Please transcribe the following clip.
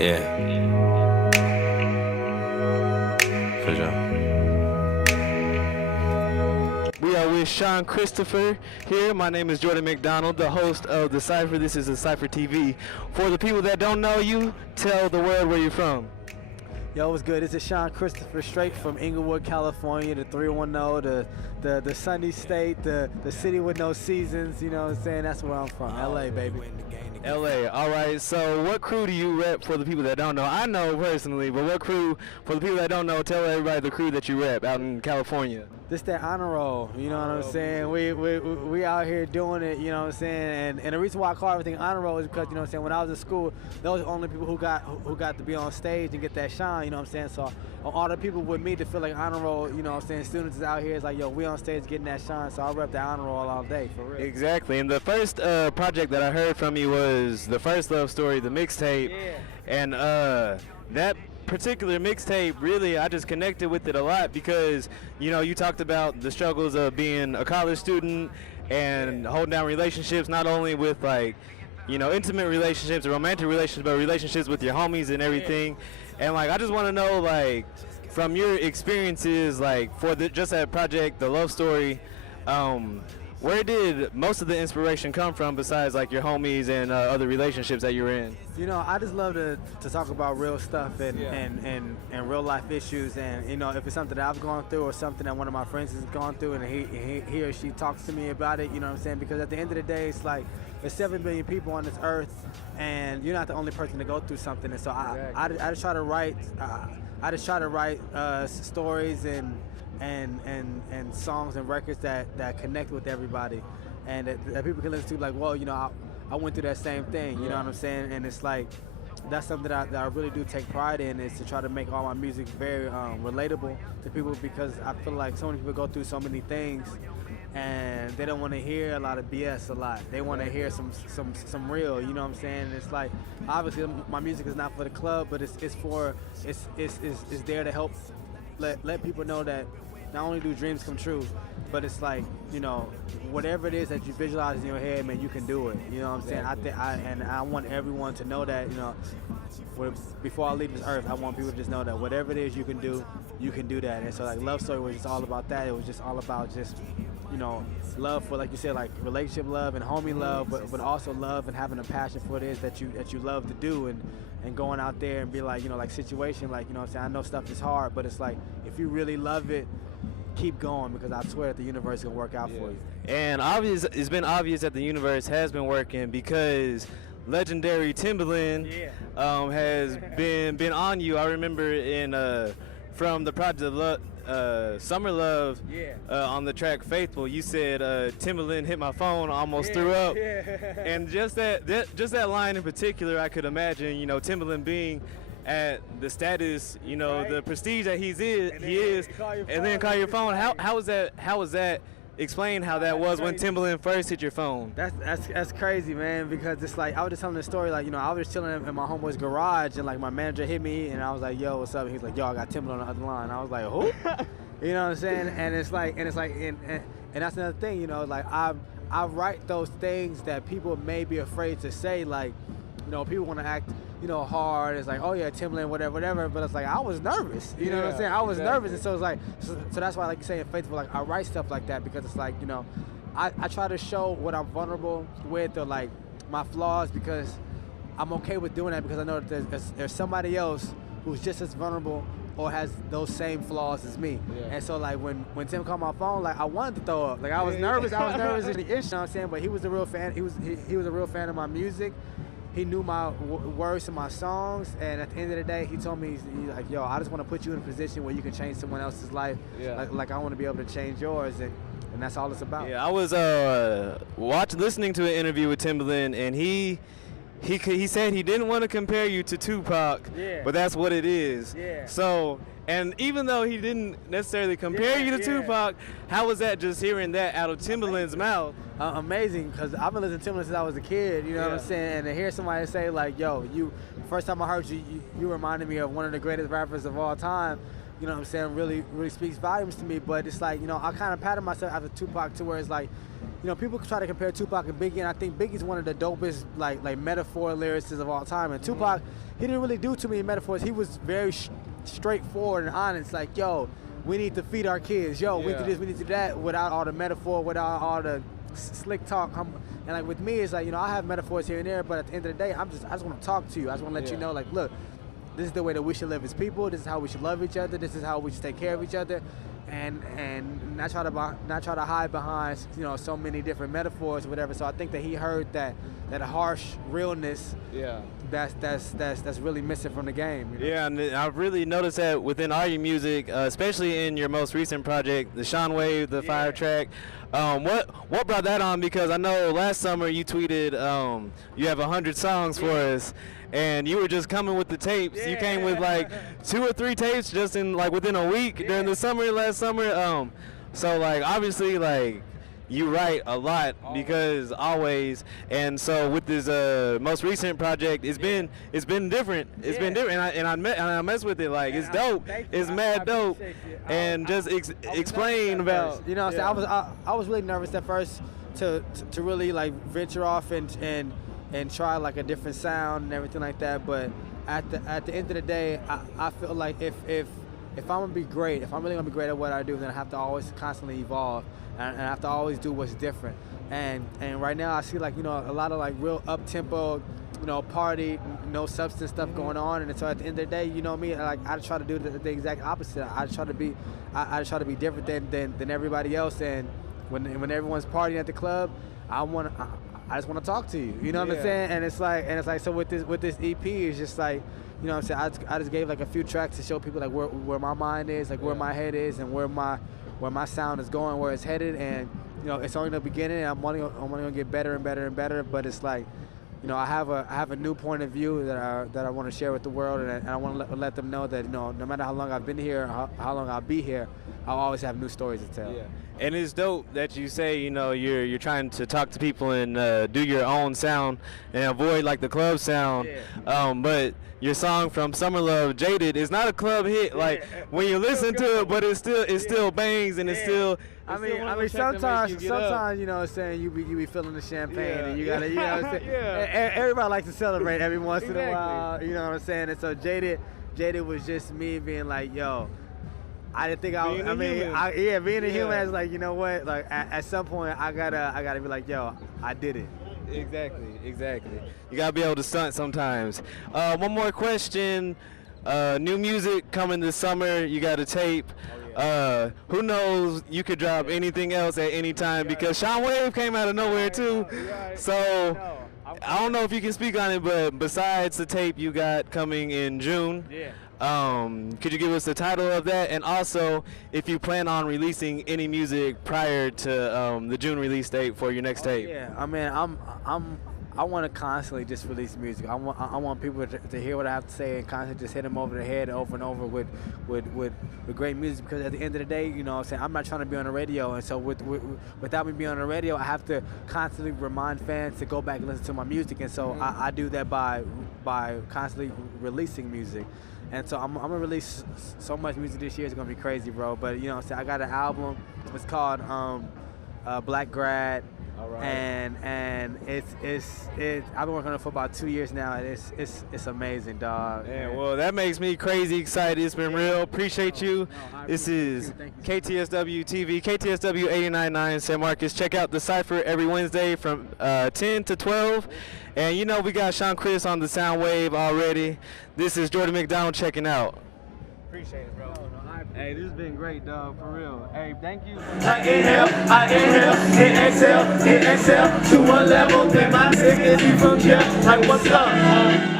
Yeah. For sure. We are with Shawn Chrystopher here. My name is Jordan McDonald, the host of the Cypher. This is the Cypher TV. For the people that don't know you, tell the world where you're from. Yo, what's good? This is Shawn Chrystopher, straight from Inglewood, California, the 310, the sunny state, the city with no seasons, you know what I'm saying? That's where I'm from, LA, baby. LA, all right. So what crew do you rep for the people that don't know? I know personally, but what crew, for the people that don't know, tell everybody the crew that you rep out in California. This that honor roll, you know what I'm saying? We out here doing it, you know what I'm saying? And the reason why I call everything honor roll is because, you know what I'm saying, when I was in school, those are the only people who got to be on stage and get that shine, you know what I'm saying? So all the people with me to feel like honor roll, you know what I'm saying, students is out here, it's like, yo, we on stage getting that shine, so I rep that honor roll all day, for real. Exactly, and the first project that I heard from you was the First Love Story, the mixtape, and that particular mixtape, really, I just connected with it a lot because, you know, you talked about the struggles of being a college student and holding down relationships, not only with, like, you know, intimate relationships or romantic relationships, but relationships with your homies and everything. And, like, I just want to know, like, from your experiences, like, for just that project, the Love Story, where did most of the inspiration come from besides, like, your homies and other relationships that you're in? You know, I just love to talk about real stuff and real life issues, and, you know, if it's something that I've gone through or something that one of my friends has gone through and he or she talks to me about it, you know what I'm saying? Because at the end of the day, it's like there's 7 billion people on this earth, and you're not the only person to go through something. And so I just try to write stories and songs and records that connect with everybody, and that people can listen to, like, well, you know, I went through that same thing, you know what I'm saying? And it's like, that's something that I really do take pride in, is to try to make all my music very relatable to people, because I feel like so many people go through so many things and they don't want to hear a lot of BS a lot. They want to hear some real, you know what I'm saying? And it's like, obviously my music is not for the club, but it's there to help let people know that not only do dreams come true, but it's like, you know, whatever it is that you visualize in your head, man, you can do it. You know what I'm saying? I want everyone to know that, you know, before I leave this earth, I want people to just know that whatever it is you can do that. And so, like, Love Story was just all about that. It was just all about just, you know, love for, like you said, like relationship love and homie love, but also love and having a passion for what it is that you love to do, and going out there and be like, you know, like situation, like, you know what I'm saying, I know stuff is hard, but it's like, if you really love it, keep going, because I swear that the universe is gonna work out for you. And it's been obvious that the universe has been working, because legendary Timbaland has been on you. I remember from the project Summer Love, on the track Faithful, you said Timbaland hit my phone, almost threw up. And just that line in particular, I could imagine, you know, Timbaland being at the status, you know, the prestige that he is, and then call your phone. How was that? Explain how that was when Timbaland first hit your phone. That's crazy, man, because it's like, I was just telling the story, like, you know, I was chilling in my homeboy's garage, and, like, my manager hit me, and I was like, yo, what's up? And he's like, yo, I got Timbaland on the other line. I was like, who? You know what I'm saying? And it's like, and that's another thing, you know, like, I write those things that people may be afraid to say, like, you know, people want to act, you know, hard. It's like, oh yeah, Timbaland, whatever. But it's like, I was nervous. You know what I'm saying? I was nervous, and so it's like, so that's why, like you say in Faithful, like, I write stuff like that, because it's like, you know, I try to show what I'm vulnerable with, or like my flaws, because I'm okay with doing that, because I know that there's somebody else who's just as vulnerable or has those same flaws as me. And so, like, when Tim called my phone, like, I wanted to throw up. Like, I was nervous. I was nervous in the issue. You know what I'm saying? But he was a real fan. He was a real fan of my music. He knew my words to my songs, and at the end of the day, he told me, he's like, yo, I just want to put you in a position where you can change someone else's life. Like I want to be able to change yours, and that's all it's about. Yeah, I was listening to an interview with Timbaland, and he said he didn't want to compare you to Tupac, but that's what it is. So, and even though he didn't necessarily compare you to Tupac, how was that, just hearing that out of Timbaland's mouth? Amazing, because I've been listening to Timbaland since I was a kid, you know what I'm saying? And to hear somebody say, like, yo, first time I heard you reminded me of one of the greatest rappers of all time, you know what I'm saying, really speaks volumes to me. But it's like, you know, I kind of pattern myself after Tupac to where it's like, you know, people try to compare Tupac and Biggie, and I think Biggie's one of the dopest like metaphor lyricists of all time. And Tupac, he didn't really do too many metaphors. He was very straightforward and honest. Like, yo, we need to feed our kids. Yo, we need to do this, we need to do that, without all the metaphor, without all the slick talk. And like with me, it's like, you know, I have metaphors here and there, but at the end of the day, I just want to talk to you. I just want to let you know, like, look, this is the way that we should live as people. This is how we should love each other. This is how we should take care of each other, and not try to hide behind, you know, so many different metaphors or whatever. So I think that he heard that harsh realness. Yeah. That's really missing from the game. You know? Yeah, and I've really noticed that within all your music, especially in your most recent project, the Shawn Wave, the 5-track. What brought that on? Because I know last summer you tweeted you have 100 songs for us, and you were just coming with the tapes. You came with like 2 or 3 tapes just in like within a week during the summer last summer. So like obviously like you write a lot because always, and so with this most recent project, it's been different. It's been different, and I mess with it. Like, it's dope. It's mad dope. And just explain about. You know, what I'm saying? I was really nervous at first to really like venture off and try like a different sound and everything like that. But at the end of the day, I feel like if I'm gonna be great, if I'm really gonna be great at what I do, then I have to always constantly evolve. And I have to always do what's different. And right now I see, like, you know, a lot of like real up tempo, you know, party, no substance stuff going on. And so at the end of the day, you know me, like I try to do the exact opposite. I try to be different than everybody else. And when everyone's partying at the club, I just want to talk to you. You know what I'm saying? And it's like so with this EP, it's just like, you know what I'm saying, I just gave like a few tracks to show people like where my mind is, like where my head is, and where my sound is going, where it's headed. And you know, it's only the beginning, and I'm only gonna get better and better and better. But it's like, you know, I have a new point of view that I want to share with the world, and I want to let them know that, you know, no matter how long I've been here, how long I'll be here, I'll always have new stories to tell. Yeah. And it's dope that you say, you know, you're trying to talk to people and do your own sound and avoid like the club sound. But your song from Summer Love, Jaded, is not a club hit. Like when you listen to it, but it still bangs, and it's still. I mean, sometimes you know what I'm saying, you be feeling the champagne, and you gotta, you know what I'm saying. Everybody likes to celebrate every once in a while, you know what I'm saying. And so Jaded was just me being like, yo, I didn't think being a human is like, you know what, like at some point I gotta be like, yo, I did it. Exactly. You gotta be able to stunt sometimes. One more question. New music coming this summer. You got a tape. Who knows? You could drop anything else at any time, because Shawn Wave came out of nowhere too. So I don't know if you can speak on it, but besides the tape you got coming in June. Could you give us the title of that, and also if you plan on releasing any music prior to the June release date for your next tape? Yeah, I mean, I want to constantly just release music. I want people to hear what I have to say and constantly just hit them over the head over and over with great music, because at the end of the day, you know what I'm saying, I'm not trying to be on the radio, and so without me being on the radio, I have to constantly remind fans to go back and listen to my music, and so I do that by constantly releasing music. And so I'm gonna release so much music this year, it's gonna be crazy, bro. But you know what I'm saying, I got an album, it's called Black Grad. Right. And it's I've been working on it for about 2 years now, and it's amazing, dog. Yeah, well, that makes me crazy excited. It's been real. Appreciate you. This is KTSW TV, KTSW 89.9 San Marcos. Check out the Cypher every Wednesday from 10 to 12. And you know we got Shawn Chris on the sound wave already. This is Jordan McDonald checking out. Appreciate it, bro. Hey, this has been great, dog, for real. Hey, thank you. I inhale, hit exhale to a level, then my sickness you from here, like what's up?